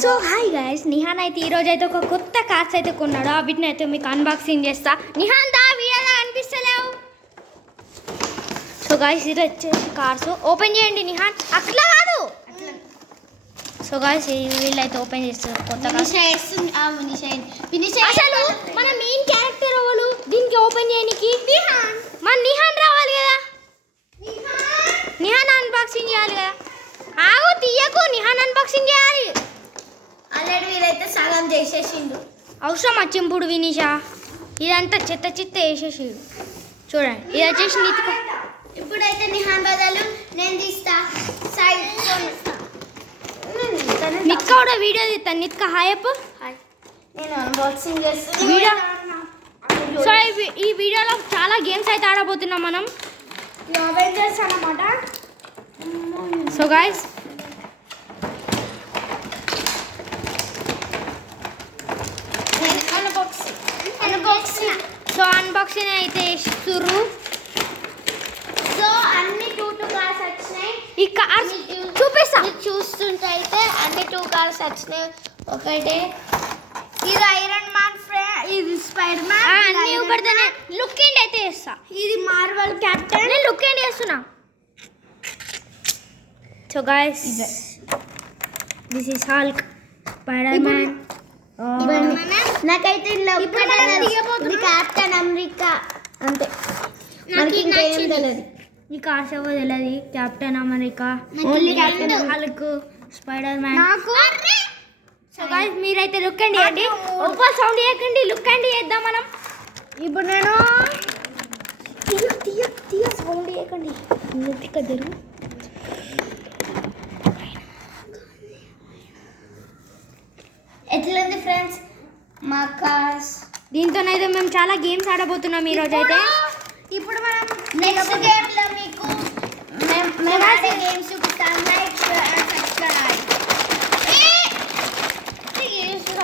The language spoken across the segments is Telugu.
సో హాయ్ గైస్, నిహాన్ అయితే ఈరోజు అయితే ఒక కొత్త కార్స్ అయితే కొన్నాడు. వీటిని అయితే మీకు అన్బాక్సింగ్ చేస్తా. నిహాన్ దా వీడియోలో అనిపిస్తలేవు. సో గైస్ ఇది వచ్చేసి కార్స్ ఓపెన్ చేయండి నిహాన్. అట్లా కాదు. సో గైస్ వీళ్ళైతే ఓపెన్ చేస్తారు కొత్త కార్స్. అసలు మన మెయిన్ క్యారెక్టర్ ఎవరు దీనికి ఓపెన్ చేయడానికి? మన నిహాన్ రావాలి కదా, నిహాన్ అన్బాక్సింగ్ చేయాలి కదా. ఆగు తీయకు, నిహాన్ అన్బాక్సింగ్ చేయాలి. ఆల్రెడీ వీరైతే సగం చేసేసిండు. అవసరం చింపుడు వినీషా, ఇదంతా చెత్త చెత్త వేసేసిండు. చూడండి ఇది వచ్చేసి నితిక. ఇప్పుడైతే నిహాన్ బదులు నేను తీస్తా. సైడ్ నిత్క కూడా వీడియో తీస్తాను. నిత్క హాయ్ అప్పు. నేను అన్బాక్సింగ్ చేస్తాను వీడియో. సో ఈ వీడియోలో చాలా గేమ్స్ అయితే ఆడబోతున్నాం మనం. అవెంజర్స్ అన్నమాట. సో గైస్ సో అన్బాక్సింగ్ అయితే ఇస్తుర్రు. సో అన్ని 2 కార్స్ వచ్చినాయి. ఈ కార్స్ చూపిస్తా. చూస్తుంటే అయితే అన్ని 2 కార్స్ వచ్చినాయి. ఒకటే ఇది ఐరన్ మ్యాన్, ఇది స్పైడర్ మ్యాన్. అన్ని ఊపడితేనే లుక్ ఎండ్ అయితే చేస్తా. ఇది మార్వెల్ క్యాప్టెన్. నేను లుక్ ఎండ్ చేస్తున్నా. So guys this is Hulk, spider man. నాకైతే క్యాప్టెన్ అమెరికా అంతే. నాకు ఇంకేం తెలియదు. ఈ కార్స్ ఎవరు తెలియదు. Captain America, only captain Hulk, spider man. నాకు సో గైస్ మీరైతే లుక్ అండ్ చేయండి. ఒక్క సౌండ్ చేయకండి, లుక్ అండ్ చేద్దాం మనం. ఇప్పుడు నేను తీయ సౌండ్ చేయకండి. జరుగు. ఎట్లుంది ఫ్రెండ్స్ మా కార్స్? దీంతోనైతే మేము చాలా గేమ్స్ ఆడబోతున్నాం ఈ రోజు అయితే. ఇప్పుడు మనం నెక్స్ట్ గేమ్ లో మీకు మేము ఆడే గేమ్స్ చూపిస్తాం. Like subscribe.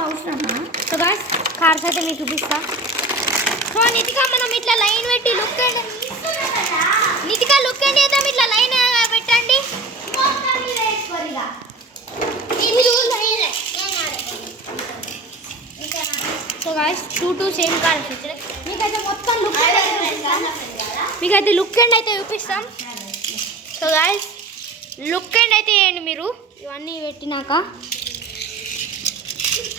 అవసరమా? సో గైస్ కార్స్ అయితే మీకు చూపిస్తా. సో నితిక మనం ఇట్లా లైన్ పెట్టి లుక్ అండ్ నితిక లుక్ అండ్ చేద్దాం. ఇట్లా లైన్ పెట్టండి. సో గైస్ 2 సేమ్ కార్స్ వచ్చాయి. మీకైతే మొత్తం లుక్ మీకైతే లుక్ అండ్ అయితే చూపిస్తాం. సో గైస్ లుక్ అండ్ అయితే చేయండి మీరు. ఇవన్నీ పెట్టినాక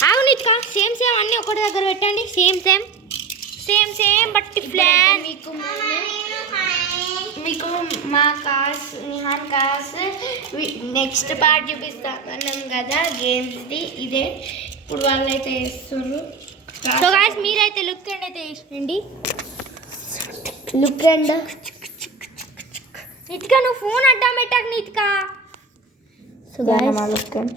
ఆగు నితిక, సేమ్ అన్నీ ఒకటి దగ్గర పెట్టండి. సేమ్ బట్టి ప్లాన్. మీకు మా cars, Nihan cars next part చూపిస్తాం కదా గేమ్స్ది. ఇదే ఇప్పుడు వాళ్ళైతే వేస్తున్నారు. సో గాయస్ మీరైతే లుక్ అండ్ అయితే వేసుకోండి. లుక్ అండ్ నితిక నువ్వు ఫోన్ అడ్డం పెట్టకు నితిక. సో గాయస్ లుక్ అండ్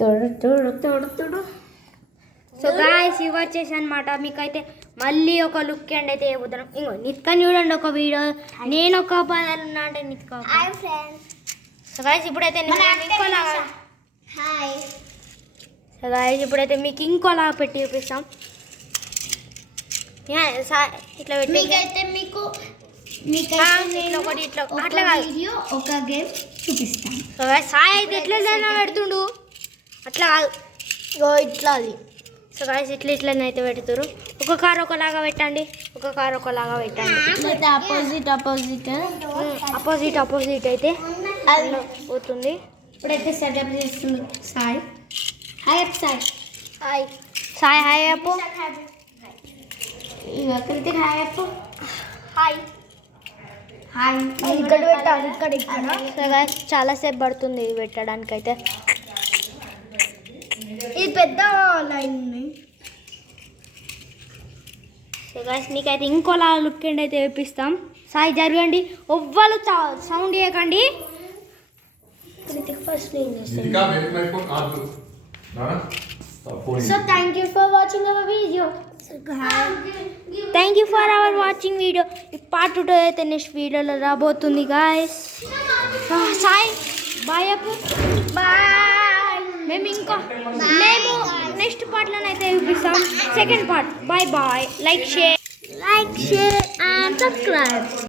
తోడు. సో గాయస్ ఇవి వచ్చేసి అనమాట. మీకైతే మళ్ళీ ఒక లుక్ అండ్ అయితే వేయబోతున్నాం. ఇంకో నితికని చూడండి ఒక వీడియో, నేను ఒక పదాలు ఉన్నా అంటే Nithika. Hi friends. So guys ఇప్పుడైతే ఇంకోలాగా హాయ్. సో గాయస్ ఇప్పుడైతే మీకు ఇంకోలా పెట్టి చూపిస్తాం. ఇట్లా పెట్టి మీకైతే మీకు ఇట్లా ఒకటి ఇట్లా అట్లా కాదు, వీడియో ఒక గేమ్ చూపిస్తాను. సో గాయస్ సాయి అయితే ఎట్లా పెడుతుండు అట్లా కాదు, ఇట్లా అది. సో గాయస్ ఇట్లనే అయితే పెడుతురు. ఒక కార్ ఒకలాగా పెట్టండి, ఒక కార్ ఒకలాగా పెట్టండి. అపోజిట్ అయితే అది పోతుంది. ఇప్పుడైతే సెటప్ చేస్తుంది Sai. Hi Sai. Hi Sai, hi అప్పు. ఇక్కడైతే హాయ్ అప్పు. Hi hi. ఇక్కడ పెట్టాలి, ఇక్కడ. సో గాయస్ చాలాసేపు పడుతుంది ఇది పెట్టడానికి అయితే. ఇది పెద్ద లైన్ ఉంది. సో గాయస్ మీకైతే ఇంకోలా లుక్ అండ్ అయితే వేపిస్తాం. సాయి జరగండి, ఎవ్వరు సౌండ్ చేయకండి. ఫస్ట్ నేను చేస్తాను. So thank you for watching our video. Thank you for our watching video. ఈ పార్ట్ 2 అయితే నెక్స్ట్ వీడియోలో రాబోతుంది guys. Sai bye Appu. Bye. మేము నెక్స్ట్ పార్ట్లోనైతే చూపిస్తాం. Second part. Bye like share Like, share and subscribe.